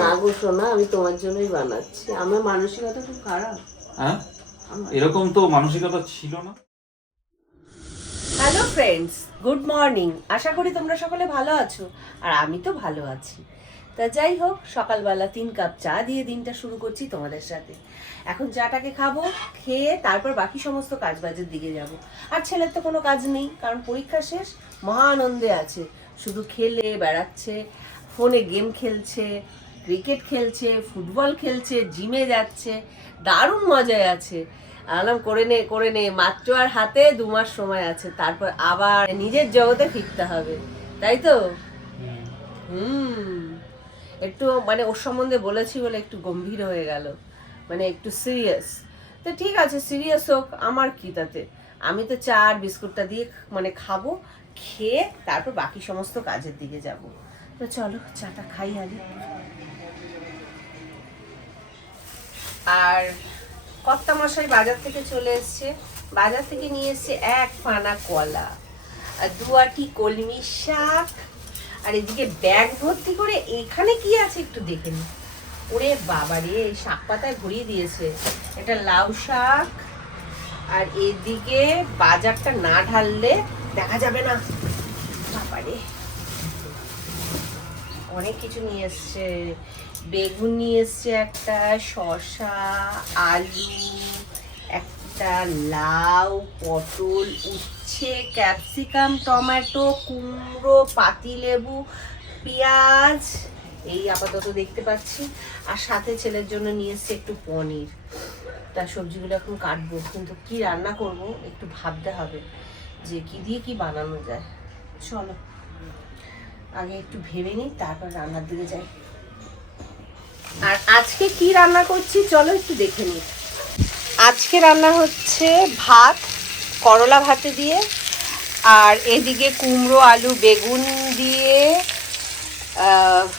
না গো সোনা, আমি তোমার জন্যই বানাচ্ছি। আমার মানসিকতা খুব খারাপ। হ্যাঁ, এরকম তো মানসিকতা ছিল না। Hello friends, good morning. আশা করি তোমরা সকলে ভালো আছো, আর আমি তো ভালো আছি। তা যাই হোক, সকালবেলা 3 কাপ চা দিয়ে দিনটা শুরু করছি তোমাদের সাথে। এখন চাটাকে খাবো, খেয়ে তারপর বাকি সমস্ত কাজবাজের দিকে যাব। আর ছেলের তো কোনো কাজ নেই, কারণ পরীক্ষা শেষ, মহা আনন্দে আছে। শুধু খেলে বেড়াচ্ছে, ফোনে গেম খেলছে, ক্রিকেট খেলছে, ফুটবল খেলছে, জিমে যাচ্ছে, দারুণ মজায় আছে। আলাম করে নে, মাত্র আর হাতে 2 মাস সময় আছে, তারপর আবার নিজের জগতে ফিরতে হবে, তাই তো? একটু মানে ওর সম্বন্ধে বলেছি বলে একটু গম্ভীর হয়ে গেল, মানে একটু সিরিয়াস। তো ঠিক আছে, সিরিয়াস হোক, আমার কি তাতে। আমি তো চা আর বিস্কুটটা দিয়ে মানে খাবো, খেয়ে তারপর বাকি সমস্ত কাজের দিকে যাব। তো চলো চাটা খাই আগে। আর কর্তা মশাই বাজার থেকে চলে এসছে। বাজার থেকে নিয়ে এসছে 1 পানা কলা আর 2 আটি কলমি শাক, আর এদিকে ব্যাগ ভর্তি করে এখানে কি আছে একটু দেখে নি। ওরে বাবারে, শাক পাতায় ভরিয়ে দিয়েছে। এটা লাউ শাক, আর এদিকে বাজারটা না ঢাললে দেখা যাবে না। বাবারে, অনেক কিছু নিয়ে এসছে। বেগুন নিয়ে এসছে একটা, শসা, আলু, একটা লাউ, পটল, উচ্ছে, ক্যাপসিকাম, টমেটো, কুমড়ো, পাতিলেবু, পেঁয়াজ, এই আপাতত দেখতে পাচ্ছি। আর সাথে ছেলের জন্য নিয়ে এসছে একটু পনির। তার সবজিগুলো এখন কাটবো, কিন্তু কি রান্না করব একটু ভাবতে হবে যে কি দিয়ে কি বানানো যায়। চলো আগে একটু ভেবে নিই, তারপর রান্নার দিকে যাই। আর আজকে কি রান্না করছি চলো একটু দেখে নিই। আজকে রান্না হচ্ছে ভাত, করলা ভাতে দিয়ে, আর এদিকে কুমড়ো, আলু, বেগুন দিয়ে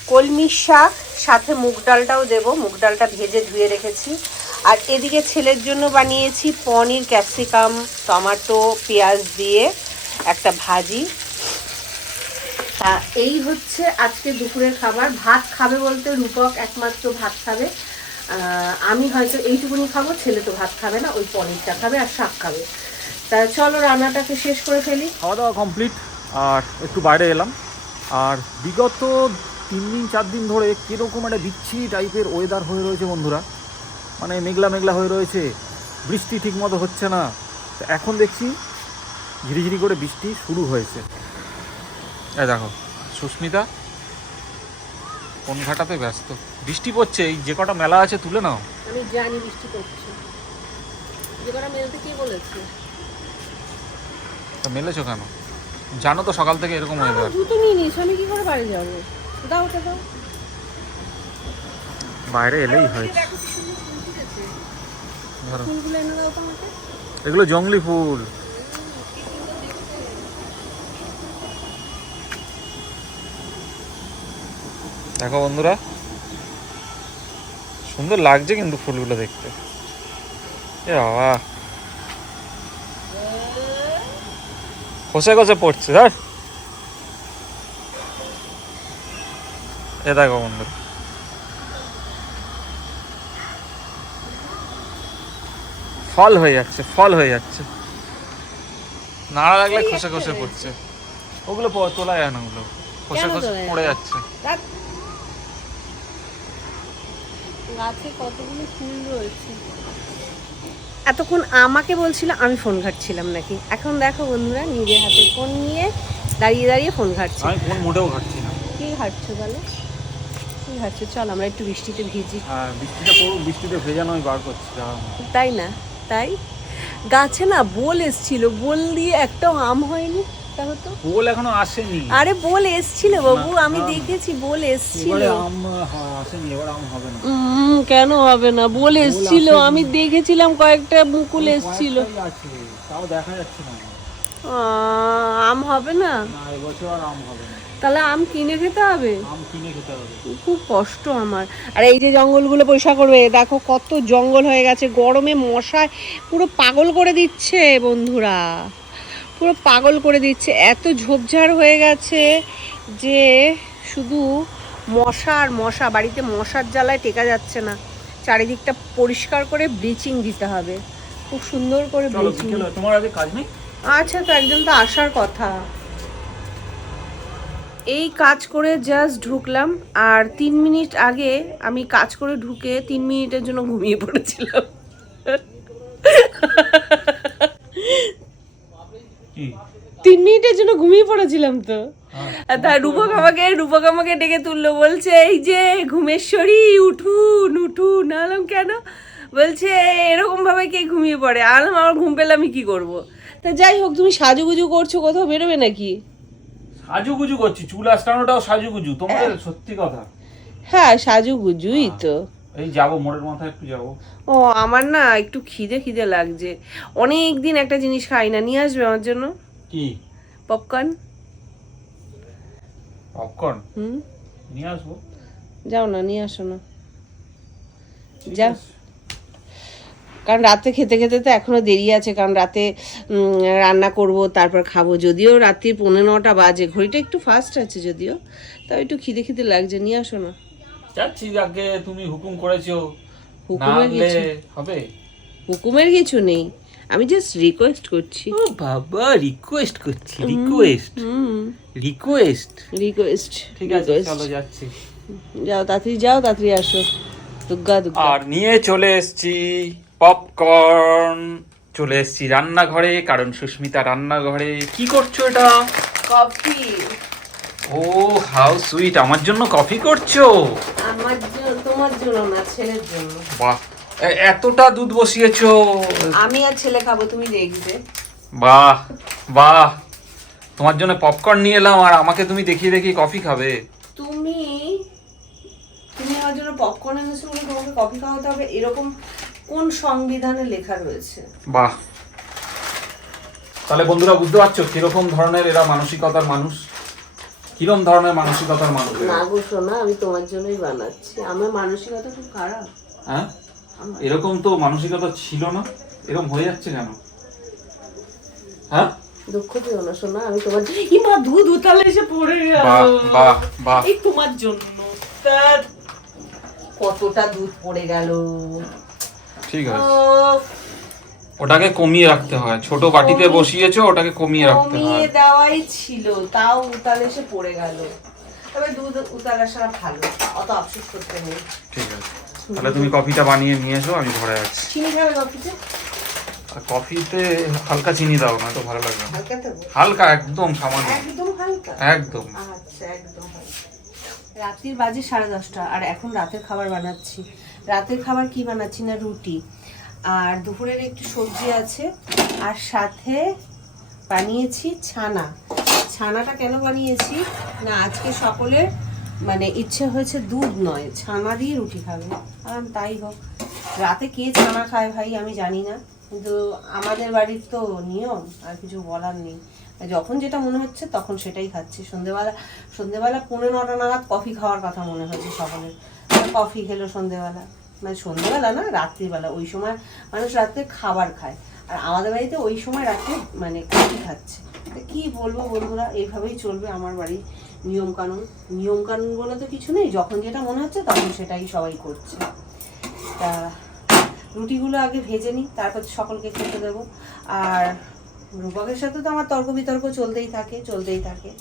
কলমি শাক, সাথে মুগ ডালটাও দেবো। মুগ ডালটা ভেজে ধুয়ে রেখেছি। আর এদিকে ছেলের জন্য বানিয়েছি পনির, ক্যাপসিকাম, টমেটো, পেঁয়াজ দিয়ে একটা ভাজি। তা এই হচ্ছে আজকে দুপুরের খাবার। ভাত খাবে বলতে রূপক একমাত্র ভাত খাবে, আমি হয়তো এইটুকুনি খাবো। ছেলে তো ভাত খাবে না, ওই পনিরটা খাবে আর শাক খাবে। তা চলো রান্নাটাকে শেষ করে ফেলি। খাওয়া দাওয়া কমপ্লিট, আর একটু বাইরে এলাম। আর বিগত 3 দিন 4 দিন ধরে কীরকম একটা বিচ্ছিরি টাইপের ওয়েদার হয়ে রয়েছে বন্ধুরা। মানে মেঘলা মেঘলা হয়ে রয়েছে, বৃষ্টি ঠিকমতো হচ্ছে না। তো এখন দেখছি ঝিরিঝিরি করে বৃষ্টি শুরু হয়েছে। এই দেখো সুস্মিতা কোন ঘাটাতে ব্যস্ত। বৃষ্টি পড়ছে, এই যে কটা মেলা আছে তুলে নাও। আমি জানি বৃষ্টি পড়ছে, যে কটা মেলতে কি বলেছে। তা মেলেছো কেন? জানো তো সকাল থেকে এরকম ওয়েদার। জুতো নিয়ে নিস, আমি কি করে বাড়ি যাবো? দাও ওটা দাও। বাইরে এলেই হয়েছে। ফুলগুলো এনে দাও তোমাকে। এগুলো জংলি ফুল। দেখো বন্ধুরা, সুন্দর লাগছে কিন্তু ফুলগুলো দেখতে। এ বাবা, খসে খসে পড়ছে। ধর, এ দেখো বন্ধুরা, ফল হয়ে যাচ্ছে, ফল হয়ে যাচ্ছে। নাড়া লাগলে খসে খসে পড়ছে। ওগুলো তোলা যায় না, ওগুলো খসে খসে পড়ে যাচ্ছে। গাছে কতগুলো ফুল রয়েছে। এতক্ষণ আমাকে বলছিল আমি ফোন ঘাটছিলাম নাকি, এখন দেখো বন্ধুরা নিজের হাতে ফোন নিয়ে দাঁড়িয়ে দাঁড়িয়ে ফোন ঘাটছি। আমি ফোন মোটেও ঘাটছি না। কি ঘাটছো বলো, কি ঘাটছো? চল আমরা একটু বৃষ্টিতে ভিজি। হ্যাঁ, বৃষ্টিটা পড়ুক, বৃষ্টিতে ভেজানো আমি বার করছি। তাই না? তাই গাছে না বোল এসছিল, বোল দিয়ে একটাও আম হয়নি। তাহলে তো বোল এখনো আসেনি। আরে বোল এসছিল বাবু, আমি দেখেছি বোল এসছিল। আম আসেনি, এবার আম হবে না। কেন হবে না? বোল এসছিল, আমি দেখেছিলাম কয়েকটা মুকুল এসছিল। তাও দেখা যাচ্ছে না। আম হবে না, এবছর আর আম হবে না। তাহলে আম কিনে খেতে হবে। আম কিনে খেতে হবে। খুব কষ্ট আমার। আর এই যে জঙ্গলগুলো পরিষ্কার করবে, দেখো কত জঙ্গল হয়ে গেছে। গরমে মশায় পুরো পাগল করে দিচ্ছে বন্ধুরা, পুরো পাগল করে দিচ্ছে। এত ঝোপঝাড় হয়ে গেছে যে শুধু মশা আর মশা, বাড়িতে মশার জ্বালায় টেকা যাচ্ছে না। চারিদিকটা পরিষ্কার করে ব্লিচিং দিতে হবে, খুব সুন্দর করে ব্লিচিং। তোমার আগে কাজ নেই? আচ্ছা, তো একজন তো আসার কথা। এই কাজ করে জাস্ট ঢুকলাম, আর 3 মিনিট আগে আমি কাজ করে ঢুকে 3 মিনিটের জন্য ঘুমিয়ে পড়েছিলাম। 3 মিনিটের জন্য ঘুমিয়ে পড়েছিলাম তো। তা রূপক আমাকে ডেকে তুললো, বলছে এই যে ঘুমেশ্বরী উঠুন উঠুন। আলাম কেন? বলছে এরকম ভাবে কে ঘুমিয়ে পড়ে। আলাম আমার ঘুম পেলে আমি কি করব। তা যাই হোক, তুমি সাজুগুজু করছো, কোথাও বেরোবে নাকি? সাজুগুজু করছি, চুল আঁচড়ানোটাও সাজুগুজু তোমাদের? সত্যি কথা। হ্যাঁ, সাজুগুজুই তো। এই যাবো মোড়ের মাথায়, একটু যাবো। ও আমার না একটু খিদে লাগছে, অনেক দিন একটা জিনিস খাই না। নিয়ে আসবে আমার জন্য? কি? পপকর্ন। পপকর্ন? নিয়ে আসবো। যাও না, নিয়ে আসো না, যাও। কারণ রাতে খেতে খেতে তো এখনো দেরি আছে, কারণ রাতে রান্না করব, তারপর খাবো। যদিও রাত্রি 9:45 বাজে, ঘড়িটা একটু ফাস্ট আছে যদিও, তাও একটু খিদে লাগছে। নিয়ে আসো না। যাচ্ছি, আগে তুমি হুকুম করেছো, হুকুমের কিছু হবে? হুকুমের কিছু নেই, আমি জাস্ট রিকোয়েস্ট করছি। ও বাবা, রিকোয়েস্ট করছি? রিকোয়েস্ট। ঠিক আছে, চলো যাচ্ছি। যাও, তাড়াতাড়ি আসো। দুগ্গা। আর নিয়ে চলে এসেছি পপকর্ন। চলে এসেছি রান্নাঘরে, কারণ সুস্মিতা রান্নাঘরে। কি করছো এটা? কফি। ও হাউ সুইট, আমার জন্য কফি করছো? আমার জন্য, তোমার জন্য না, ছেলের জন্য। বাহ, এতটা দুধ বসিয়েছো? আমি আর ছেলে খাবো, তুমি দেখবে। বাহ বাহ, তোমার জন্য পপকর্ন নিয়ে এলাম, আর আমাকে তুমি দেখিয়ে কফি খাবে? তুমি আমার জন্য পপকর্ন এনেছো বলে তোমাকে কফি খাওয়াতে হবে, এরকম কোন সংবিধানে লেখা রয়েছে? বাহ, তাহলে বন্ধুরা বুঝতে পারছো কিরকম ধরনের এরা মানসিকতার মানুষ, কিরকম ধরনের মানসিকতার মানুষ। না গো সোনা, আমি তোমার জন্যই বানাচ্ছি। আমার মানসিকতা খুব খারাপ। হ্যাঁ, এরকম তো মানসিকতা ছিল না, এরকম হয়ে যাচ্ছে কেন? হ্যাঁ, দুঃখ পেও না সোনা, আমি তোমার মা দুধ উতালে এসে পড়ে গেল। বাহ বাহ, এই তোমার জন্য তার কতটা দুধ পড়ে গেল। ঠিক আছে, ওটাকে কমিয়ে রাখতে হয়। ছোট বাটিতে বসিয়েছো, ওটাকে কমিয়ে রাখতে হয়। কমিয়ে দেওয়াই ছিল, তাও উতালে এসে পড়ে গেল। তবে দুধ উতালা সারা ভালো, অত আফসোস করতে নেই। ঠিক আছে, তাহলে তুমি কফিটা বানিয়ে নিয়ে এসো, আমি ঘরে আছি। চিনি খাবে কফিতে? আর কফিতে হালকা চিনি দাও, না তো ভালো লাগবে না। হালকা দেবো? হালকা, একদম সামান্য। একদম হালকা? একদম। আচ্ছা, একদম হালকা। রাত্রির বাজে 10:30, আর এখন রাতের খাবার বানাচ্ছি। রাতের খাবার কি বানাচ্ছি না, রুটি আর দুপুরের একটু সবজি আছে, আর সাথে বানিয়েছি ছানা। ছানাটা কেন বানিয়েছি না, আজকে সকলের মানে ইচ্ছে হয়েছে দুধ নয়, ছানা দিয়ে রুটি খাবে। আর তাই হোক, রাতে কে ছানা খায় ভাই আমি জানি না, কিন্তু আমাদের বাড়ির তো নিয়ম, আর কিছু বলার নেই। যখন যেটা মনে হচ্ছে তখন সেটাই খাচ্ছি। সন্ধেবেলা 9:45 নাগাদ কফি খাওয়ার কথা মনে হয়েছে সকলের, কফি খেলো সন্ধেবেলা। মানে সন্ধেবেলা না, রাত্রিবেলা। ওই সময় মানুষ রাত্রে খাবার খায়, আর আমাদের বাড়িতে ওই সময় রাত্রে মানে কফি খাচ্ছে। কি বলবো বন্ধুরা, এইভাবেই চলবে আমার বাড়ির নিয়মকানুন বলে তো কিছু নেই, যখন যেটা মনে হচ্ছে তখন সেটাই সবাই করছে। তা রুটিগুলো আগে ভেজে নিই, তারপর সকলকে খেতে দেবো। আর রূপকের সাথে তো আমার তর্ক বিতর্ক চলতেই থাকে।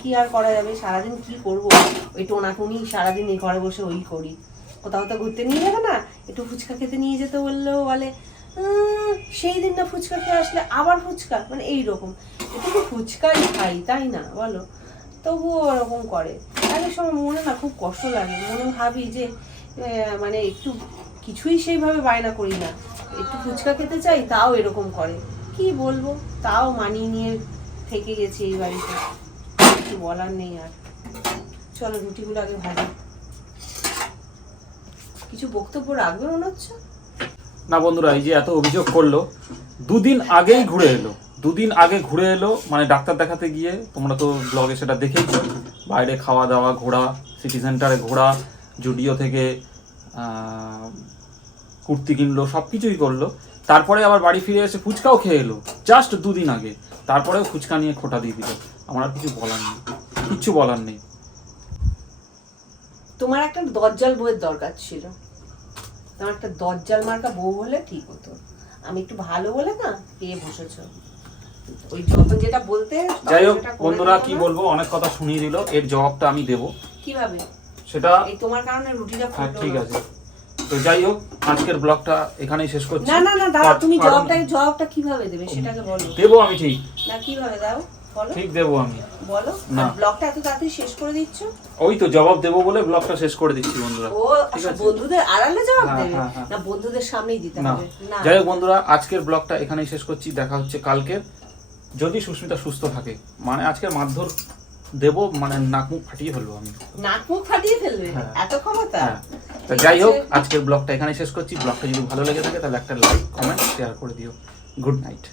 কি আর করা যাবে, সারাদিন কি করব, ওই টোনাটুনি সারাদিন এই ঘরে বসে ওই করি। কোথাও তো ঘুরতে নিয়ে যাবে না, একটু ফুচকা খেতে নিয়ে যেতে বললেও বলে সেই দিন না ফুচকা খেয়ে আসলে আবার ফুচকা, মানে এইরকম। একটু তো ফুচকাই খাই, তাই না বলো? তবুও ওরকম করে। আগের সময় মনে না খুব কষ্ট লাগে, মনে ভাবি যে মানে একটু কিছুই সেইভাবে বায়না করি না, একটু ফুচকা খেতে চাই, তাও এরকম করে। কি বলবো, তাও মানিয়ে নিয়ে থেকে গেছি এই বাড়িতে, কিছু বলার নেই আর। চলো রুটিগুলো আগে ভাজি। কিছু বক্তব্য রাখবে মনে হচ্ছে না বন্ধুরা, এই যে এত অভিযোগ করলো, দুদিন আগে ঘুরে এলো মানে ডাক্তার দেখাতে গিয়ে। তোমরা তো ব্লগে সেটা দেখেইছো, বাইরে খাওয়া দাওয়া, ঘোরা, সিটি সেন্টারে ঘোরা, জুডিও থেকে কুর্তি কিনলো, সব কিছুই করলো। তারপরে আবার বাড়ি ফিরে এসে ফুচকাও খেয়ে এলো, জাস্ট 2 দিন আগে। তারপরেও ফুচকা নিয়ে খোটা দিয়ে দিল। আমার আর কিচ্ছু বলার নেই। তোমার একটা দজ্জাল বউয়ের দরকার ছিল, তোমার একটা দজ্জাল মার্কা বউ হলে ঠিক হতো। আমি একটু ভালো বলে না পেয়ে বসেছো, ওই যখন যেটা বলতে। যাই হোক বন্ধুরা, কি বলবো, অনেক কথা শুনিয়ে দিল, এর জবাবটা আমি দেবো কিভাবে, সেটা এই তোমার কারণে রুটিটা হ্যাঁ ফুটলো ঠিক না। আছে। তো যাই হোক, আজকের ব্লগটা এখানেই শেষ করছি। না না না দাঁড়াও, তুমি কারণ- জবাবটা কিভাবে দেবে সেটাকে বলো। দেবো আমি, ঠিক না কিভাবে দাও বলো, ঠিক দেবো আমি। বলো না। ব্লগটা এত তাড়াতাড়ি শেষ করে দিচ্ছ। ওই তো জবাব দেবো বলে ব্লগটা শেষ করে দিচ্ছি বন্ধুরা। ও ঠিক আছে। বন্ধুদের আড়ালে জবাব হ্যাঁ, দেবে, হ্যাঁ, হ্যাঁ। না বন্ধুদের সামনেই দিতে না, হবে না। যাই হোক বন্ধুরা, আজকের ব্লগটা এখানেই শেষ করছি। দেখা হচ্ছে কালকে, যদি সুস্মিতা সুস্থ থাকে। মানে আজকে মারধর দেবো, মানে নাক মুখ ফাটিয়ে ফেলবো আমি। নাক মুখ ফাটিয়ে ফেলবে, হ্যাঁ। এত ক্ষমতা। হ্যাঁ, তো ঠিক যাই হোক, আছে। আজকের ব্লগটা এখানেই শেষ করছি। ব্লগটা যদি ভালো লেগে থাকে তাহলে একটা লাইক, কমেন্ট, শেয়ার করে দিও। Good night.